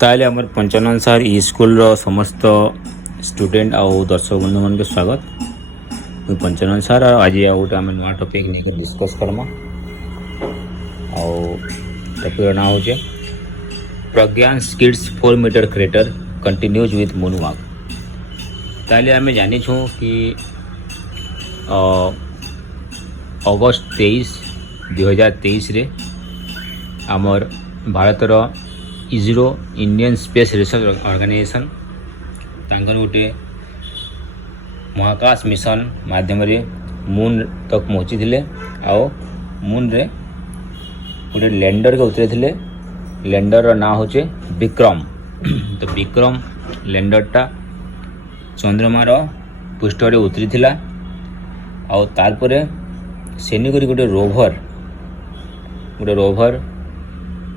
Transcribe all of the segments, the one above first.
ताले आमर पंचानन सार इ स्कूल रो समस्त स्टूडेंट आउ दर्शक बंधु मन के स्वागत। मुझे पंचानन सार आज गोटे आम नुआ टॉपिक नहीं डिस्कस करमा। टॉपिक ना हो Pragyan skids 4 metre crater continues with moon walk. ताले आम जानी छू कि अगस्त 23 2023 रे आमर भारतर ISRO Indian space research organisation तांकर गोटे महाकाश मिशन माध्यम मून तक पहुँची थे। आओ मून रे गोटे लैंडर के उतरे थे। लैंडर ना हो विक्रम। तो विक्रम लैंडरटा चंद्रमार पृष्ठ रे उतरी थिला। आओ तारपरे सेनिकरी गोटे रोभर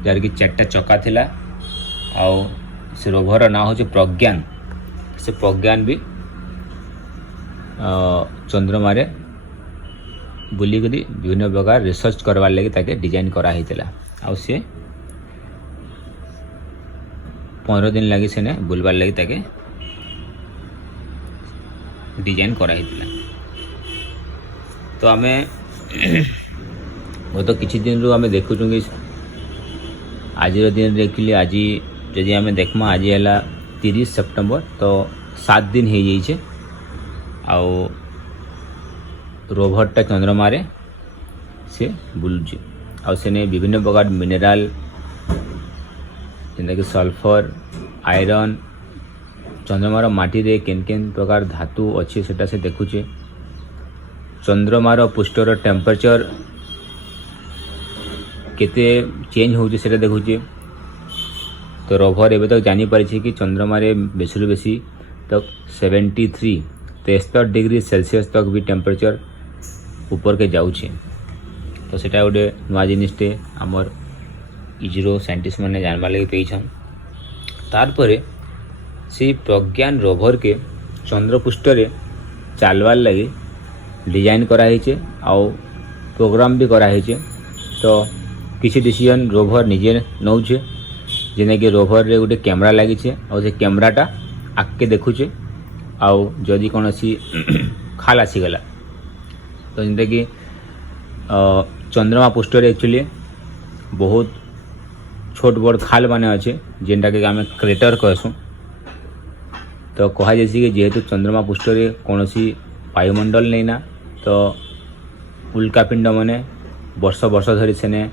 जार कि 4टा चक्का थिला। आओ से रोभर ना हो प्रज्ञान। से प्रज्ञान भी चंद्रमा रे बुलिक विभिन्न प्रकार रिसर्च करवार लगी ताके डिजाइन करा हितला। आउ से 15 दिन लगी सेने बुलबार लगी ताके डिजाइन करा हितला। तो आमे गत किछि दिन रो आमे देखु कि आज दिन देखिली। आज जदि आम देखमा आज है 30 सेप्टेम्बर तो 7 दिन हो जाइए। आउ रोभरटा चंद्रमा रे से बुलुचे। आउ सेने विभिन्न प्रकार मिनेराल जेनता कि सल्फर आयरन चंद्रमार माटी रे केन केन प्रकार धातु अच्छे सेटा से देखुचे। चंद्रमार पृष्ठर टेम्परेचर केते चेंज होचे सेटा देखुचे। तो रोभर एबे तक जानी पारिछे कि चंद्रमा रे बेसी बेसी तक 73 डिग्री सेल्सियस तक भी टेम्परेचर ऊपर के जाउछे। तो सेटा गोटे नुआ जिनिसटे आमर इसरो साइंटिस्ट मैंने जानवा लगी पेछन। तारपरे से प्रज्ञान रोभर के चंद्रपृष्ठ रे चालवार लगी डिजाइन कराइछे। आउ प्रोग्राम भी कराइछे। तो किसी डिसीजन रोभर निजे नौचे। जेने कि रोभर रे गोटे कैमरा लगी और से कैमराटा आगे देखुचे। आउ जदि कौन सी खाल आसीगला तो जेनता कि चंद्रमा पृष्ठ रे एक्चुअली बहुत छोट बड़ खाल माने अच्छे जेनटा कि आम क्रेटर कहसूँ। तो कह जैसी कि जेहेतु चंद्रमा पृष्ठ रे कौन सी वायुमंडल नहीं ना तो उल्कापिंड माने वर्ष वर्ष धरी सेने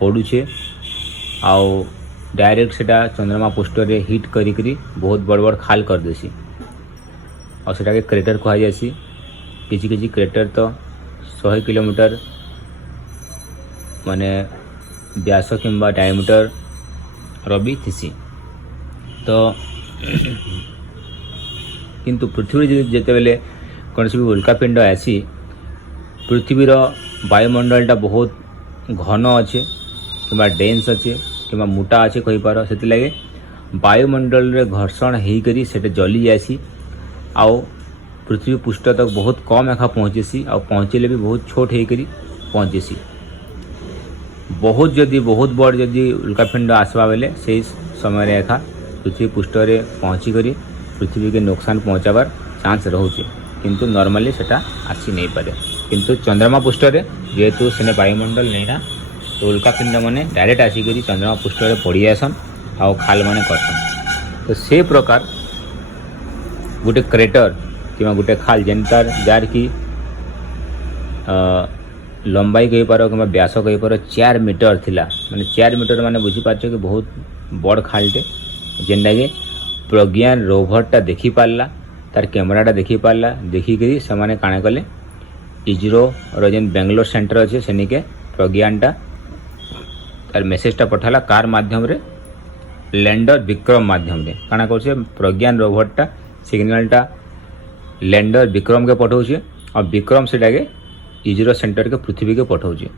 पड़ुछे। आउ डायरेक्ट सेटा चंद्रमा पृष्ठ रे हिट करी बहुत बड़ बड़ खाल कर देसी। और सेटा के क्रेटर कहा जासी। किसी किसी क्रेटर तो 100 किलोमीटर माने व्यास किंबा डायमीटर रबी थीसी। तो किंतु पृथ्वी जेते बेले कौन सी भी उल्कापिंड आसी पृथ्वीर वायुमंडलटा बहुत घन अच्छे कि डेन्स अच्छे कि मोटा अच्छे कहीपर। से लगे वायुमंडल रे घर्षण होकर से जली जासी। आउ पृथ्वी पृष्ठ तक बहुत कम एखा पहुँचेसी। आ पहुँचले भी बहुत छोट होकर पहुँचेसी। बहुत बड़ जदि उल्कापिंड आसवा बेले से समय एखा पृथ्वी पृष्ठ रे पहुँची करी पृथ्वी के नुकसान पहुँचाबार चांस रोचे। किंतु नॉर्मली सेटा आसी नहीं पारे। किंतु चंद्रमा पृष्ठ रे जेहेतु सेने वायुमंडल नहीं ना तो उल्कापिंड माने डायरेक्ट आसिक चंद्रमा पृष्ठ रे पड़ी जासन आउ खाल माने करसन। तो से प्रकार गोटे क्रेटर कि गोटे खाल जेनतार जार की लंबाई कही पार कि व्यास कही पार 4 मीटर थिला। माने 4 मीटर माने बुझी पारछे कि बहुत बड़ खालटे जेनटा कि प्रज्ञान रोभरटा देखी पारला। तार कैमराटा देखी पारला। देखिकी से माने काणे कले इसरो रो जेन बेंगलोर सेंटर अच्छे सेनिके प्रज्ञानटा तार मेसेजटा पठाला कार माध्यम रे लैंडर विक्रम माध्यम रे काना करछे प्रज्ञान रोभरटा सिग्नलटा लैंडर विक्रम के पठाउछे और विक्रम सेटा के इसरो सेंटर के पृथ्वी के पठाउछे।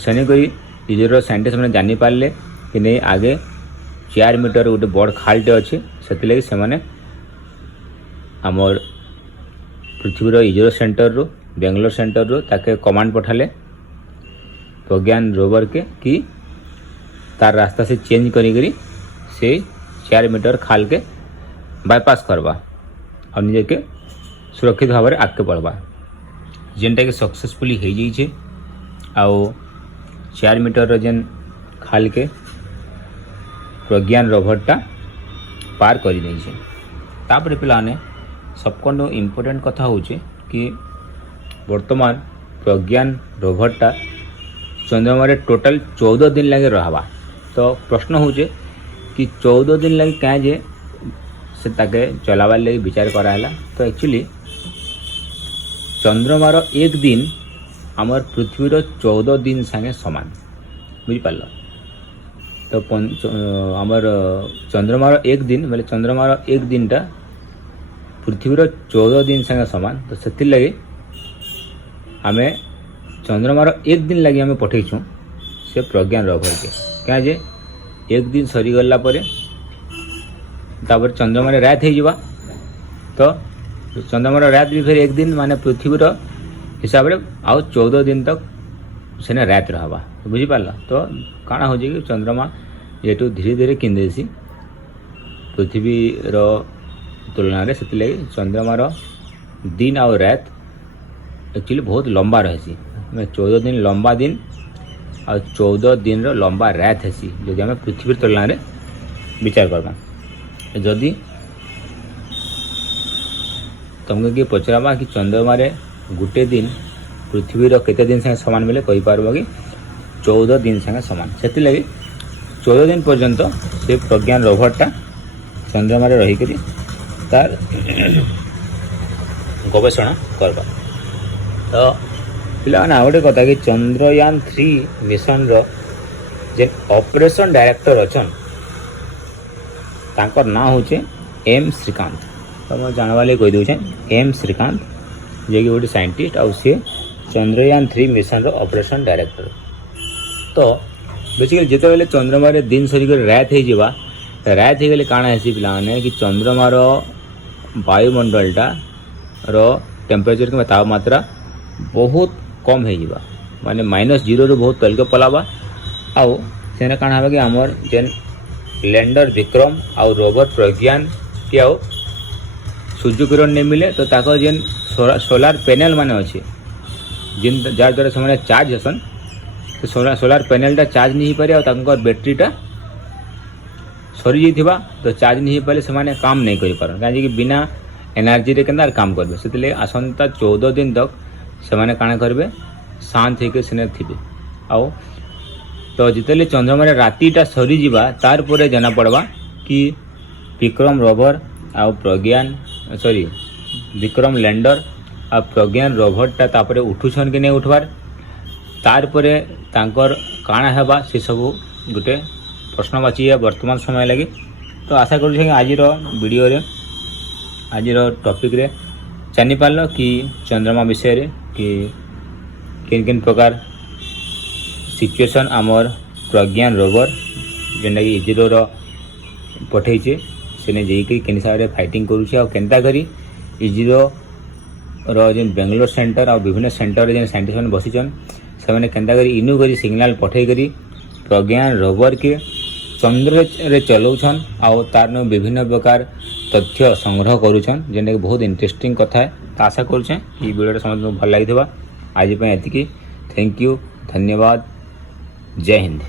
सेनिकरी इसरो साइंटिस्ट मैंने जानी पारले कि नहीं आगे 4 मीटर गोटे बड़ खालटे अच्छे से लगी से माने आमर पृथ्वीर इसरो सेंटर रो बेंगलोर सेंटर रो ताके कमांड पठाले प्रज्ञान रोवर के कि तार रास्ता से चेंज करी से 4 मीटर खाल के बायपास करवा और निजे के सुरक्षित भाव में आगे बढ़वा जेनटा कि सक्सेसफुली हो जाइए। आउ 4 मीटर जेन खाल के प्रज्ञान रोभरटा पार कर देछे। तापर पिलाने सबको इम्पोर्टेंट कथा होचे कि वर्तमान प्रज्ञान रोभरटा चंद्रमा रे टोटल 14 दिन लगे रहवा। तो प्रश्न होचे कि 14 दिन लगे क्या जे से ताके चलावार लगे विचार कराला। तो एक्चुअली चंद्रमार एक दिन आमर पृथ्वीर 14 दिन संगे समान बुझिपार। तो आमर चंद्रमार एक दिन बोले चंद्रमार एक दिनटा पृथ्वीर 14 दिन संगे समान। तो से लगे आमे चंद्रमार एक दिन लगे आम पठेछू से प्रज्ञान रोवर के क्या जे एक दिन सरीगला तापर चंद्रमा रात हो। तो चंद्रमा रात भी फिर एक दिन माने पृथ्वीर हिसाब से आउ 14 दिन तक सेने रात रहबा बुझिपार। तो काଣା हो कि चंद्रमा ये धीरे धीरे किंदेसी पृथ्वीर तुलना से लगे चंद्रमार दिन आउ रात एक्चुअली बहुत लंबा रही। 14 दिन लंबा दिन और 14 दिन लंबा रात है जो आम पृथ्वी तुलना रे विचार करवा। जदि तुमको किए पचराबा कि चंद्रमा रे गोटे दिन पृथ्वीर केते दिन संगे समान बोले कही पारबो कि 14 दिन संगे समान। से लगे 14 दिन पर्यंत से प्रज्ञान रोभरटा चंद्रमा रे रही करी तार गवेषणा करवा। तो पिलाने आ गोटे कथा कि चंद्रयान 3 मिशन रो जे ऑपरेशन डायरेक्टर अछन तांकर ना होचे एम श्रीकांत। तो मैं जानवा ले कही दूचे एम श्रीकांत जे कि गोटे साइंटिस्ट और सी चंद्रयान 3 मिशन रो ऑपरेशन डायरेक्टर। तो बेसिकली जिते बेले चंद्रमा रे दिन सरीक रात हो जावा रात हो गले काଣା हेसी पिलाने कि चंद्रमा रो वायुमंडलटा रो टेम्परेचर के तापमात्रा बहुत कम हो जावा माने -0 रू बहुत तल के पलावा। आउ सेने काଣା हबा कि हमर जेन लैंडर विक्रम आउ रोवर प्रज्ञान के आउ सूर्य किरण नहीं मिले तो ताको जेन सोलार पैनल माने अच्छे जिन जार द्वारा से चार्ज हसन तो सोलार पैनलटा चार्ज नहीं पारे और बैटेरीटा सरी जाइथिबा तो चार्ज नहीं पारे से काम नहीं करि पारन कहीं बिना एनर्जी रे केना काम करबे। से आसंता 14 दिन तक से काଣା करबे शांत होकर सेने थिबे। आउ तो जितेले चंद्रमा रे रातिटा सरी जीवा तार परे जना पड़वा कि विक्रम रोवर आउ प्रज्ञान सॉरी विक्रम लैंडर आ प्रज्ञान रोभरटा तापरे उठुछन कि नहीं उठवार तार परे तांकर काଣା हेबा से सब गोटे प्रश्नवाची है वर्तमान समय लगी। तो आशा करूँ आज वीडियो रे आज टॉपिक रे जानी पारल कि चंद्रमा विषय रे कि किन किन प्रकार सिचुएशन आमर प्रज्ञान रोवर जेनटा कि इजरो रो पठेचे सेने जेकी केन हिसाब रे फाइटिंग करूछे और केनता करी इजरो रो जेन बेंगलोर सेंटर और विभिन्न सेंटर जेन साइंटिस्ट मैंने बसीचन से मैंने केनता करी इनु करी सिग्नल पठे करी प्रज्ञान रोवर के चंद्र रे चलाउछन और तार न विभिन्न प्रकार तथ्य संग्रह करूछन जेनटा कि बहुत इंटरेस्टिंग कथा है। तो आशा करूछे कि वीडियो समझ भल लगी आज एतिकी। थैंक यू धन्यवाद जय हिंद।